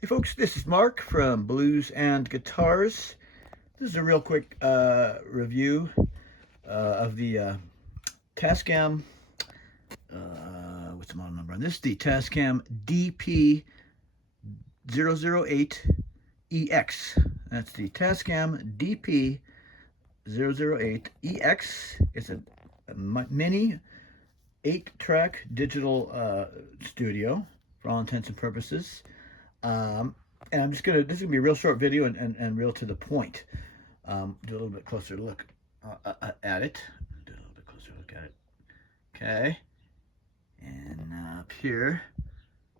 Hey folks, this is Mark from Blues and Guitars. This is a real quick review of the Tascam, what's the model number on this? The Tascam DP-008EX. That's the Tascam DP-008EX. It's a mini 8-track digital studio for all intents and purposes. And I'm just gonna, this is gonna be a real short video and real to the point. Do a little bit closer look at it. Do a little bit closer look at it. Okay. And up here,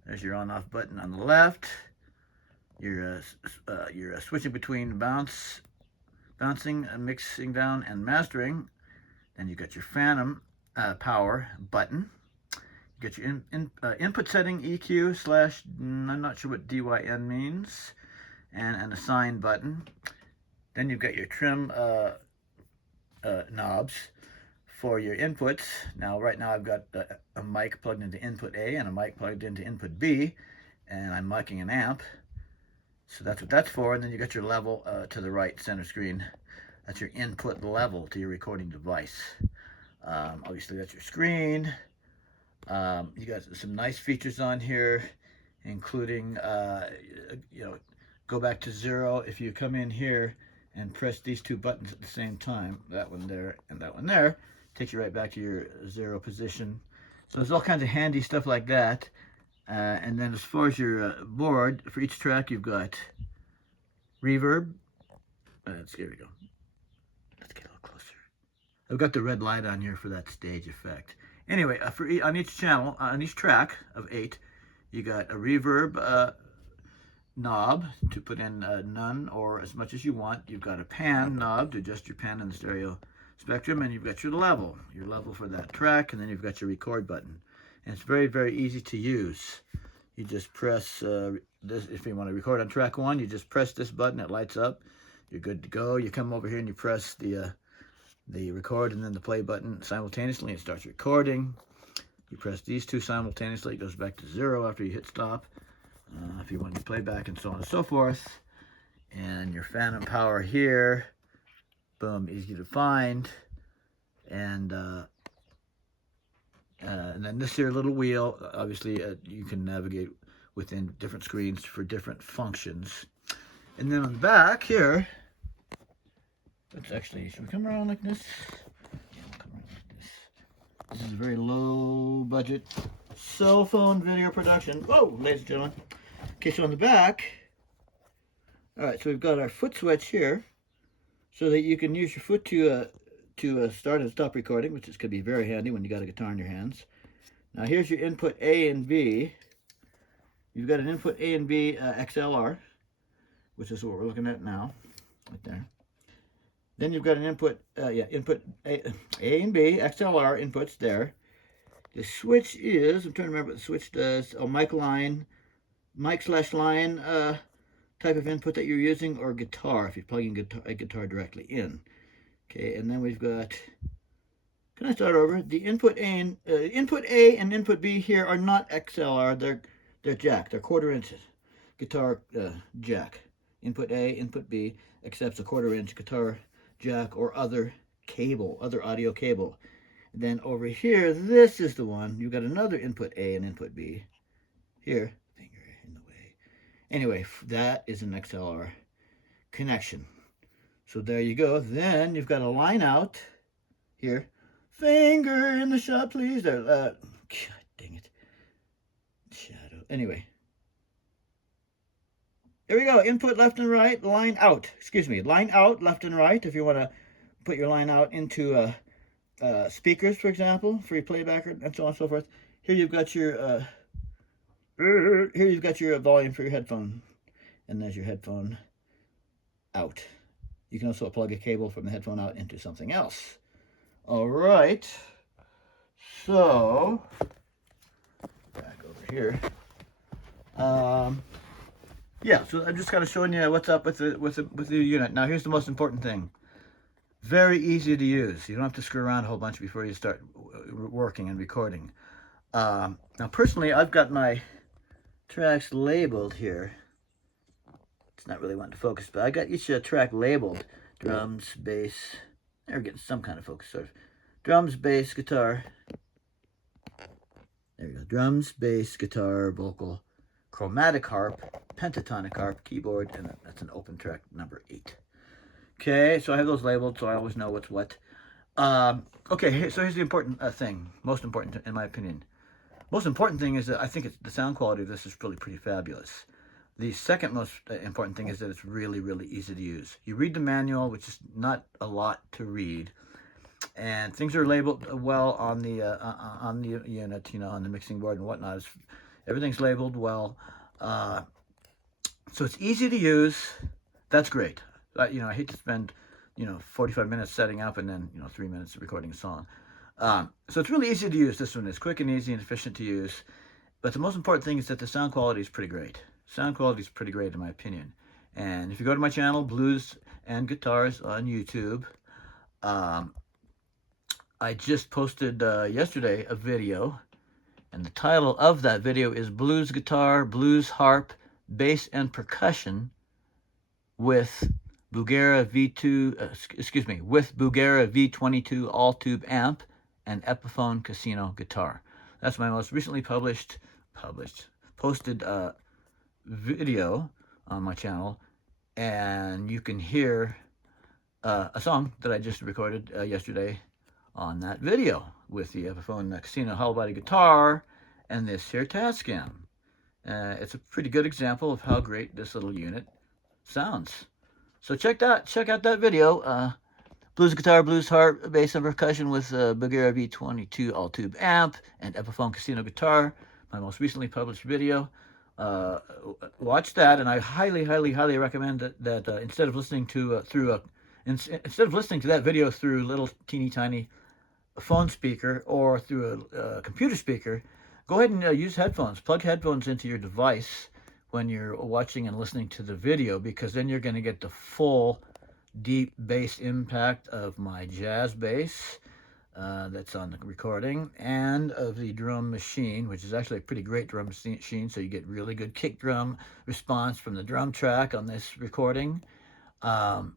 there's your on-off button on the left. You're switching between bouncing, mixing down, and mastering. Then you got your phantom power button. Get your input setting, EQ slash, I'm not sure what DYN means, and an assign button. Then you've got your trim knobs for your inputs. Now, right now I've got a mic plugged into input A and a mic plugged into input B, and I'm miking an amp. So that's what that's for. And then you got your level to the right center screen. That's your input level to your recording device. Obviously that's your screen. You got some nice features on here, including, go back to 0. If you come in here and press these two buttons at the same time, that one there and that one there, takes you right back to your 0 position. So there's all kinds of handy stuff like that. And then as far as your board, for each track you've got reverb. Here we go. Let's get a little closer. I've got the red light on here for that stage effect. Anyway, on each channel, on each track of 8, you got a reverb knob to put in none or as much as you want. You've got a pan knob to adjust your pan in the stereo spectrum, and you've got your level for that track, and then you've got your record button. And it's very, very easy to use. You just press this. If you want to record on track 1, you just press this button, it lights up. You're good to go. You come over here and you press the record and then the play button simultaneously. It starts recording. You press these two simultaneously. It goes back to 0 after you hit stop. If you want to play back and so on and so forth. And your phantom power here. Boom, easy to find. And then this here little wheel, obviously you can navigate within different screens for different functions. And then on the back here, let's actually, should we come around like this? Yeah, we'll come around like this. This is a very low budget cell phone video production. Whoa, ladies and gentlemen. Okay, so on the back, all right, so we've got our foot switch here so that you can use your foot to start and stop recording, which is going to be very handy when you got a guitar in your hands. Now here's your input A and B. You've got an input A and B XLR, which is what we're looking at now, right there. Then you've got an input, input A and B, XLR inputs there. The switch is, I'm trying to remember what the switch does, mic/line type of input that you're using, or guitar, if you're plugging a guitar directly in. Okay, and then we've got, can I start over? The input A and input B here are not XLR, they're jack, they're 1/4 inches guitar jack. Input A, input B accepts a 1/4 inch guitar jack or other audio cable. And then over here, this is the one. You've got another input A and input B. Here, finger in the way. Anyway, that is an XLR connection. So there you go. Then you've got a line out here. Finger in the shot, please. There. God dang it. Shadow. Anyway. There we go. Input left and right. Line out. Excuse me. Line out left and right. If you want to put your line out into speakers, for example, for your playback and so on and so forth. Here you've got your volume for your headphone, and there's your headphone out. You can also plug a cable from the headphone out into something else. All right. So back over here. Yeah. So I'm just kind of showing you what's up with the unit. Now here's the most important thing. Very easy to use. You don't have to screw around a whole bunch before you start working and recording. Now personally, I've got my tracks labeled here. not really wanting to focus, but I got each track labeled. Drums, bass. They're getting some kind of focus, sort of. Drums, bass, guitar. There we go. Drums, bass, guitar, vocal, chromatic harp, pentatonic harp, keyboard, and that's an open track number 8. Okay, so I have those labeled, so I always know what's what. Okay, so here's the important thing, most important in my opinion. Most important thing is that I think the sound quality of this is really pretty fabulous. The second most important thing is that it's really, really easy to use. You read the manual, which is not a lot to read, and things are labeled well on the unit, you know, on the mixing board and whatnot. Everything's labeled well, so it's easy to use. That's great. You know, I hate to spend, you know, 45 minutes setting up and then, you know, 3 minutes recording a song. So it's really easy to use. This one is quick and easy and efficient to use. But the most important thing is that the sound quality is pretty great. Sound quality is pretty great in my opinion. And if you go to my channel, Blues and Guitars on YouTube, I just posted yesterday a video, and the title of that video is Blues Guitar, Blues Harp, Bass and Percussion with Bugera V22 all-tube amp and Epiphone Casino guitar. That's my most recently posted video on my channel, and you can hear a song that I just recorded yesterday on that video with the Epiphone Casino hollow body guitar and this here Tascam. It's a pretty good example of how great this little unit sounds. So check out that video. Blues guitar, blues harp, bass and percussion with Bugera V22 all-tube amp and Epiphone Casino guitar. My most recently published video. Watch that, and I highly recommend that instead of listening to instead of listening to that video through little teeny tiny phone speaker or through a computer speaker, go ahead and use headphones. Plug headphones into your device when you're watching and listening to the video, because then you're going to get the full deep bass impact of my jazz bass that's on the recording, and of the drum machine, which is actually a pretty great drum machine, so you get really good kick drum response from the drum track on this recording. And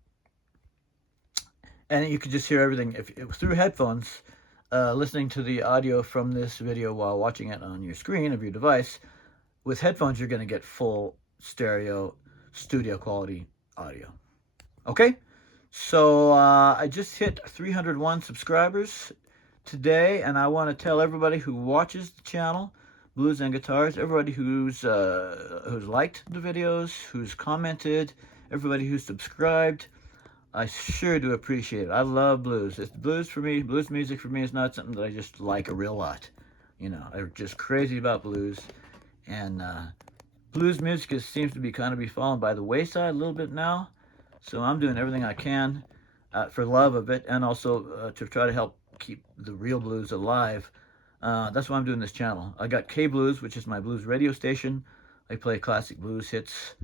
you can just hear everything through headphones, listening to the audio from this video while watching it on your screen of your device. With headphones, you're going to get full stereo, studio quality audio. Okay, so I just hit 301 subscribers today, and I want to tell everybody who watches the channel, Blues and Guitars, everybody who's liked the videos, who's commented, everybody who's subscribed, I sure do appreciate it. I love blues. It's blues for me. Blues music for me is not something that I just like a real lot. You know, I'm just crazy about blues. And blues music seems to be kind of falling by the wayside a little bit now. So I'm doing everything I can for love of it, and also to try to help keep the real blues alive. That's why I'm doing this channel. I got K-Blues, which is my blues radio station. I play classic blues hits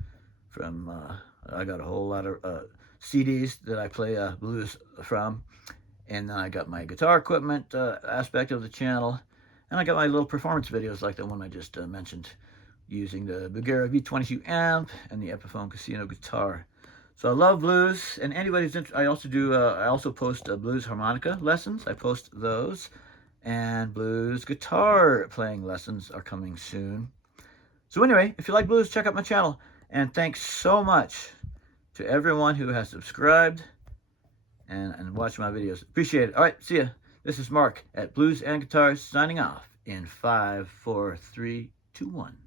from, I got a whole lot of CDs that I play blues from, and then I got my guitar equipment aspect of the channel, and I got my little performance videos like the one I just mentioned, using the Bugera V22 amp and the Epiphone Casino guitar. So I love blues, and anybody's interested. I also post blues harmonica lessons. I post those, and blues guitar playing lessons are coming soon. So anyway, if you like blues, check out my channel, and thanks so much to everyone who has subscribed and watched my videos. Appreciate it. All right, see ya. This is Mark at Blues and Guitars signing off in 5, 4, 3, 2, 1.